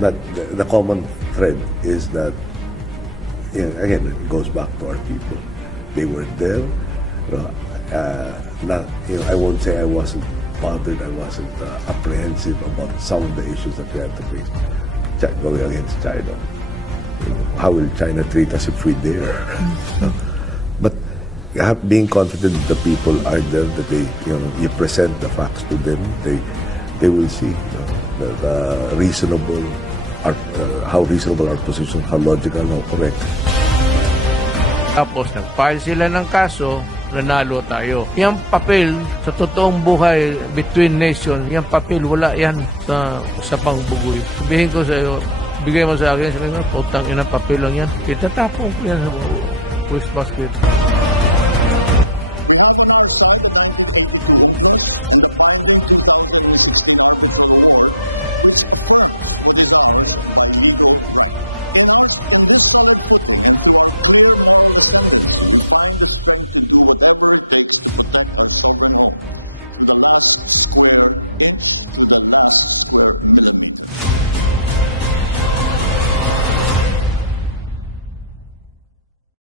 that the common thread is that, again, it goes back to our people. They weren't there. I won't say I wasn't bothered, I wasn't apprehensive about some of the issues that we have to face. Going against China. How will China treat us if we dare? But being confident that the people are there, that they, you present the facts to them, they will see the reasonable, how reasonable our position, how logical, how correct. Tapos nag-file sila ng kaso, nanalo tayo. Yung papel sa totoong buhay between nations, yung papel wala yan sa pangbugoy. Sabihin ko sa iyo, bigay mo sa akin, sabihin ko, putang ina, papel lang yan. Itatapong ko yan sa push basket. We have on our side the 1982 UNCLOS and the binding 2016 arbitral award, which affirms what is ours by legal right. In this solid footing and through our clear moral ascendancy, we find the strength to do whatever it takes to protect our sovereign home, through the last square inch to the last square millimeter.